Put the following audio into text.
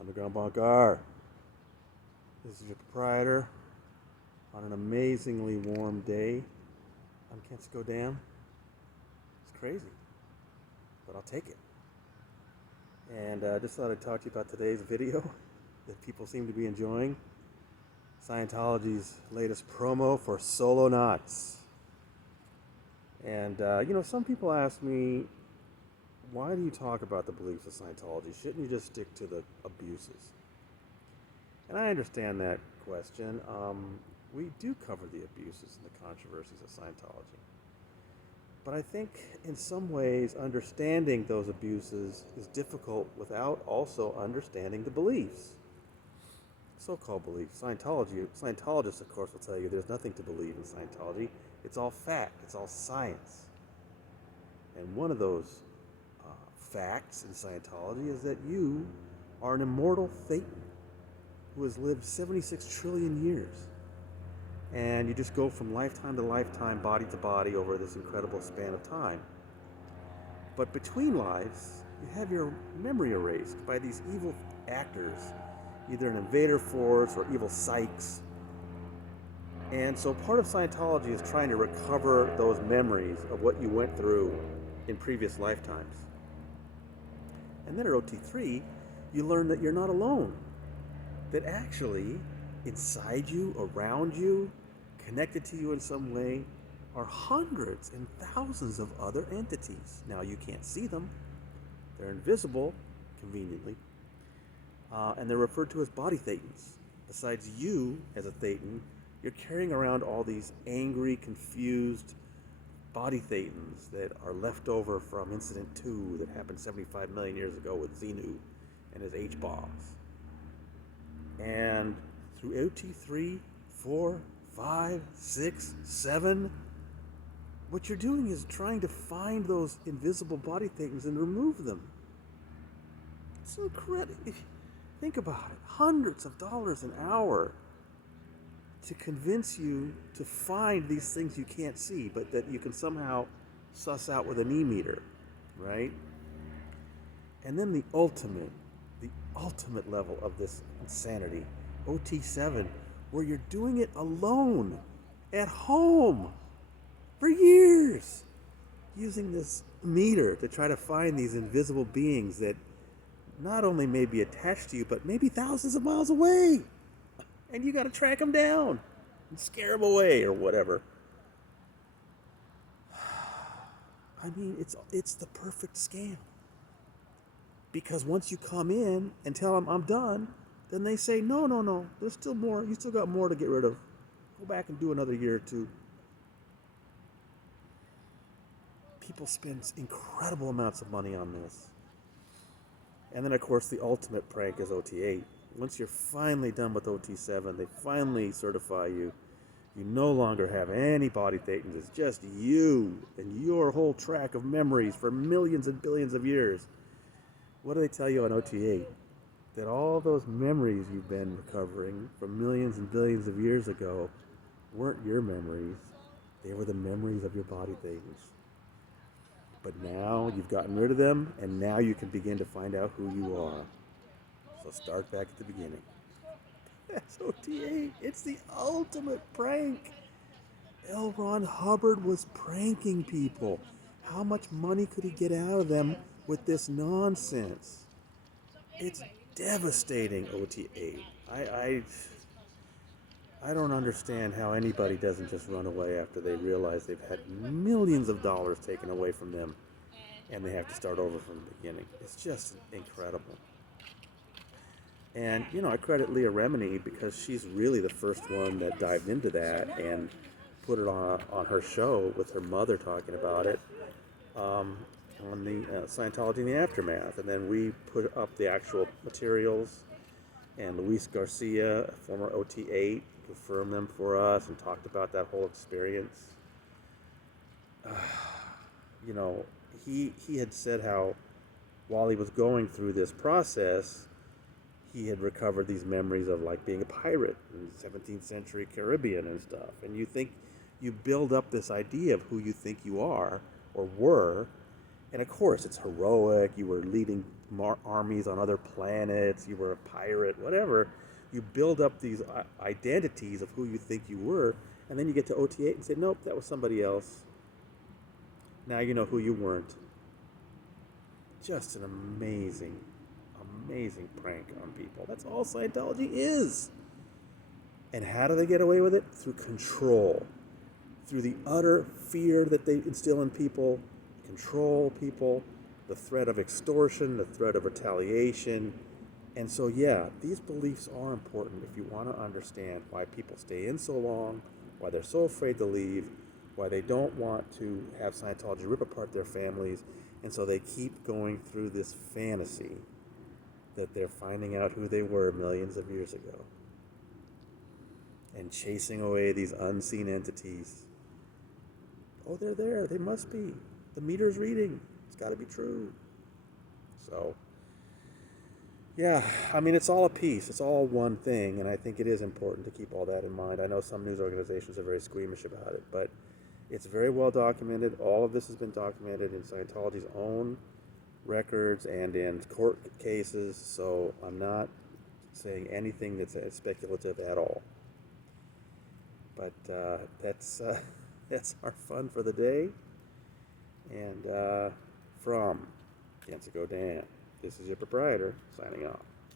Underground Bunker. This is your proprietor on an amazingly warm day on Kensico Dam. It's crazy, but I'll take it. And I just thought I'd talk to you about today's video that people seem to be enjoying. Scientology's latest promo for solo knots. And, some people ask me, why do you talk about the beliefs of Scientology? Shouldn't you just stick to the abuses? And I understand that question. We do cover the abuses and the controversies of Scientology. But I think in some ways understanding those abuses is difficult without also understanding the beliefs. So-called beliefs. Scientologists, of course, will tell you there's nothing to believe in Scientology. It's all fact. It's all science. And one of those facts in Scientology is that you are an immortal Thetan who has lived 76 trillion years. And you just go from lifetime to lifetime, body to body over this incredible span of time. But between lives, you have your memory erased by these evil actors, either an invader force or evil psychs. And so part of Scientology is trying to recover those memories of what you went through in previous lifetimes. And then at OT3, you learn that you're not alone. That actually, inside you, around you, connected to you in some way, are hundreds and thousands of other entities. Now, you can't see them. They're invisible, conveniently. And they're referred to as body Thetans. Besides you, as a Thetan, you're carrying around all these angry, confused body Thetans that are left over from Incident 2 that happened 75 million years ago with Xenu and his H-bombs. And through OT3, 4, 5, 6, 7, what you're doing is trying to find those invisible body Thetans and remove them. It's incredible. Think about it. Hundreds of dollars an hour to convince you to find these things you can't see, but that you can somehow suss out with an e-meter, right? And then the ultimate level of this insanity, OT7, where you're doing it alone, at home, for years, using this meter to try to find these invisible beings that not only may be attached to you, but maybe thousands of miles away. And you got to track them down and scare them away or whatever. I mean, it's the perfect scam. Because once you come in and tell them I'm done, then they say, no, there's still more. You still got more to get rid of. Go back and do another year or two. People spend incredible amounts of money on this. And then, of course, the ultimate prank is OT8. Once you're finally done with OT7, they finally certify you. You no longer have any body Thetans. It's just you and your whole track of memories for millions and billions of years. What do they tell you on OT8? That all those memories you've been recovering from millions and billions of years ago weren't your memories. They were the memories of your body Thetans. But now you've gotten rid of them, and now you can begin to find out who you are. So start back at the beginning. That's OT8. It's the ultimate prank. L. Ron Hubbard was pranking people. How much money could he get out of them with this nonsense? It's devastating, OT8. I don't understand how anybody doesn't just run away after they realize they've had millions of dollars taken away from them and they have to start over from the beginning. It's just incredible. And, I credit Leah Remini because she's really the first one that dived into that and put it on her show with her mother talking about it on the Scientology in the Aftermath. And then we put up the actual materials, and Luis Garcia, a former OT8, confirmed them for us and talked about that whole experience. He had said how while he was going through this process, he had recovered these memories of like being a pirate in the 17th century Caribbean and stuff. And you build up this idea of who you think you are or were, And of course, it's heroic. You were leading armies on other planets. You were a pirate, whatever. You build up these identities of who you think you were, and then you get to OT8 and say, nope, that was somebody else. Now you know who you weren't. Just an amazing, amazing prank on people. That's all Scientology is. And how do they get away with it? Through control. Through the utter fear that they instill in people, control people, the threat of extortion, the threat of retaliation. And so, yeah, these beliefs are important if you want to understand why people stay in so long, why they're so afraid to leave, why they don't want to have Scientology rip apart their families. And so they keep going through this fantasy that they're finding out who they were millions of years ago and chasing away these unseen entities. Oh, they're there. They must be. The meter's reading. It's got to be true. So, yeah, I mean, it's all a piece. It's all one thing, and I think it is important to keep all that in mind. I know some news organizations are very squeamish about it, but it's very well documented. All of this has been documented in Scientology's own records and in court cases, so I'm not saying anything that's speculative at all. But that's our fun for the day. And from Can't Go Dan, this is your proprietor signing off.